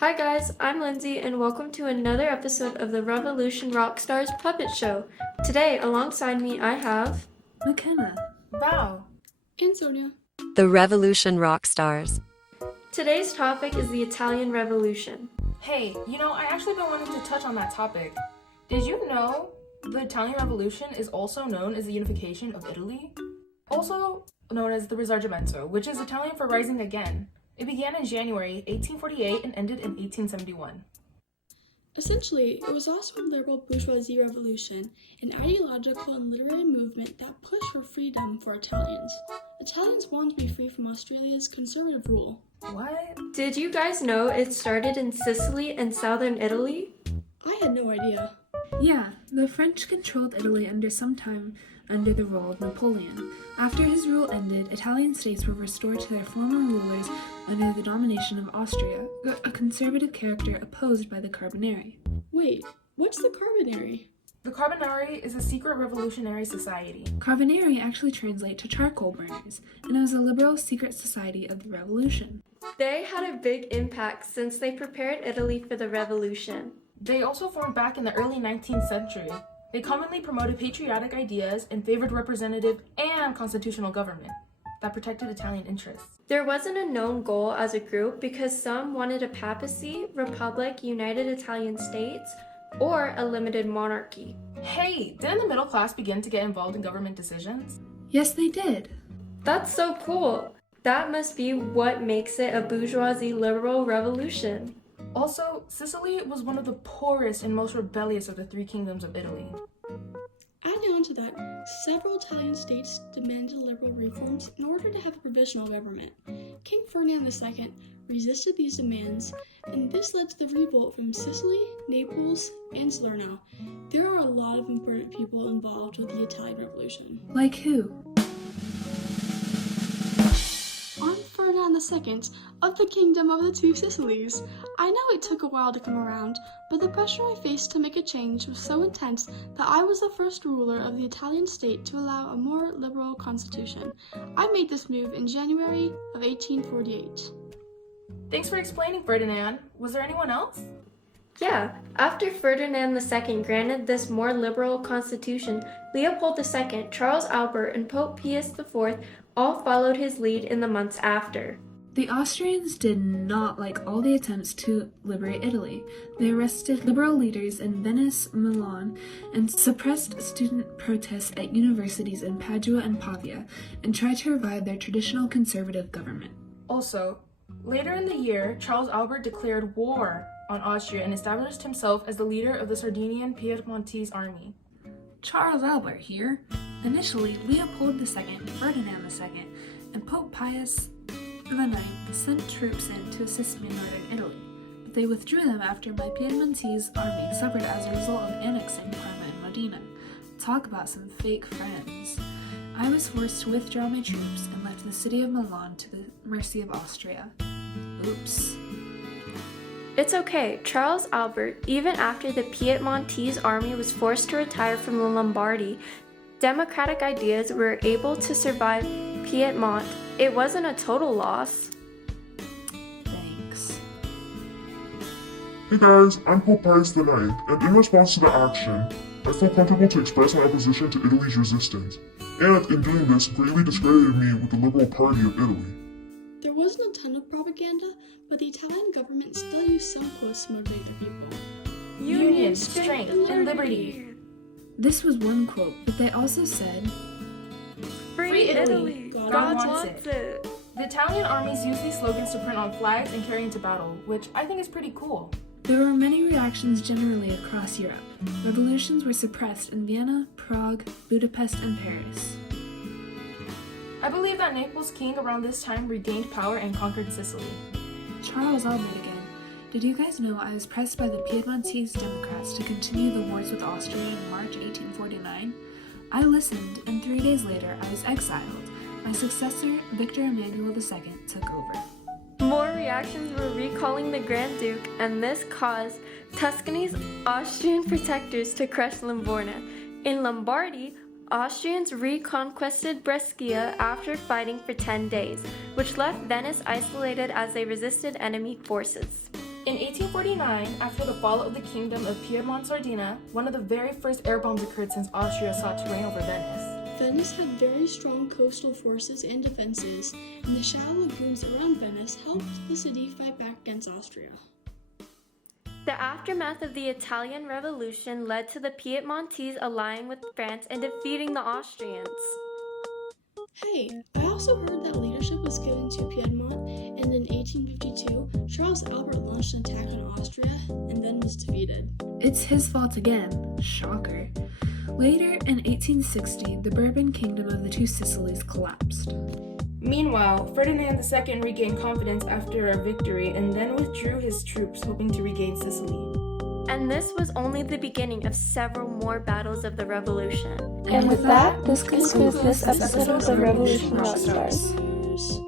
Hi guys, I'm Lindsay and welcome to another episode of the Revolution Rockstars puppet show. Today, alongside me, I have McKenna. Wow. And Sonia. The Revolution Rockstars. Today's topic is the Italian Revolution. Hey, I actually been wanting to touch on that topic. Did you know the Italian Revolution is also known as the unification of Italy? Also known as the Risorgimento, which is Italian for rising again. It began in January 1848 and ended in 1871. Essentially, it was also a liberal bourgeoisie revolution, an ideological and literary movement that pushed for freedom for Italians. Italians wanted to be free from Australia's conservative rule. What? Did you guys know it started in Sicily and southern Italy? I had no idea. Yeah, the French controlled Italy some time under the rule of Napoleon. After his rule ended, Italian states were restored to their former rulers under the domination of Austria, a conservative character opposed by the Carbonari. Wait, what's the Carbonari? The Carbonari is a secret revolutionary society. Carbonari actually translates to charcoal burners, and it was a liberal secret society of the revolution. They had a big impact since they prepared Italy for the revolution. They also formed back in the early 19th century. They commonly promoted patriotic ideas and favored representative and constitutional government that protected Italian interests. There wasn't a known goal as a group because some wanted a papacy, republic, united Italian states, or a limited monarchy. Hey, didn't the middle class begin to get involved in government decisions? Yes, they did. That's so cool. That must be what makes it a bourgeoisie liberal revolution. Also, Sicily was one of the poorest and most rebellious of the three kingdoms of Italy. Adding on to that, several Italian states demanded liberal reforms in order to have a provisional government. King Ferdinand II resisted these demands, and this led to the revolt from Sicily, Naples, and Salerno. There are a lot of important people involved with the Italian Revolution. Like who? I'm Ferdinand II of the Kingdom of the Two Sicilies. I know it took a while to come around, but the pressure I faced to make a change was so intense that I was the first ruler of the Italian state to allow a more liberal constitution. I made this move in January of 1848. Thanks for explaining, Ferdinand. Was there anyone else? Yeah, after Ferdinand II granted this more liberal constitution, Leopold II, Charles Albert, and Pope Pius IV all followed his lead in the months after. The Austrians did not like all the attempts to liberate Italy. They arrested liberal leaders in Venice, Milan, and suppressed student protests at universities in Padua and Pavia, and tried to revive their traditional conservative government. Also, later in the year, Charles Albert declared war on Austria and established himself as the leader of the Sardinian Piedmontese army. Charles Albert here. Initially, Leopold II, Ferdinand II, and Pope Pius IX sent troops in to assist me in northern Italy, but they withdrew them after my Piedmontese army suffered as a result of annexing Parma and Modena. Talk about some fake friends. I was forced to withdraw my troops and left the city of Milan to the mercy of Austria. Oops. It's okay, Charles Albert, even after the Piedmontese army was forced to retire from the Lombardy, democratic ideas were able to survive Piedmont. It wasn't a total loss. Thanks. Hey guys, I'm Pope Pius IX, and in response to the action, I feel comfortable to express my opposition to Italy's resistance, and in doing this, greatly discredited me with the Liberal Party of Italy. There wasn't a ton of propaganda, but the Italian government still used some quotes to motivate their people. Union, strength, and liberty. This was one quote, but they also said, Free Italy! God wants it. The Italian armies use these slogans to print on flags and carry into battle, which I think is pretty cool. There were many reactions generally across Europe. Revolutions were suppressed in Vienna, Prague, Budapest, and Paris. I believe that Naples' king around this time regained power and conquered Sicily. Charles Albert again. Did you guys know I was pressed by the Piedmontese Democrats to continue the wars with Austria in March 1849? I listened, and 3 days later I was exiled. My successor, Victor Emmanuel II, took over. More reactions were recalling the Grand Duke, and this caused Tuscany's Austrian protectors to crush Livorno. In Lombardy, Austrians reconquested Brescia after fighting for 10 days, which left Venice isolated as they resisted enemy forces. In 1849, after the fall of the Kingdom of Piedmont-Sardinia, one of the very first air bombs occurred since Austria sought to reign over Venice. Venice had very strong coastal forces and defenses, and the shallow lagoons around Venice helped the city fight back against Austria. The aftermath of the Italian Revolution led to the Piedmontese allying with France and defeating the Austrians. Hey, I also heard that leadership was given to Piedmont, and in 1852, Charles Albert launched an attack on Austria and then was defeated. It's his fault again. Shocker. Later, in 1860, the Bourbon Kingdom of the Two Sicilies collapsed. Meanwhile, Ferdinand II regained confidence after a victory and then withdrew his troops, hoping to regain Sicily. And this was only the beginning of several more battles of the Revolution. And with that, this concludes this episode of Revolution Rockstars. Rockstars.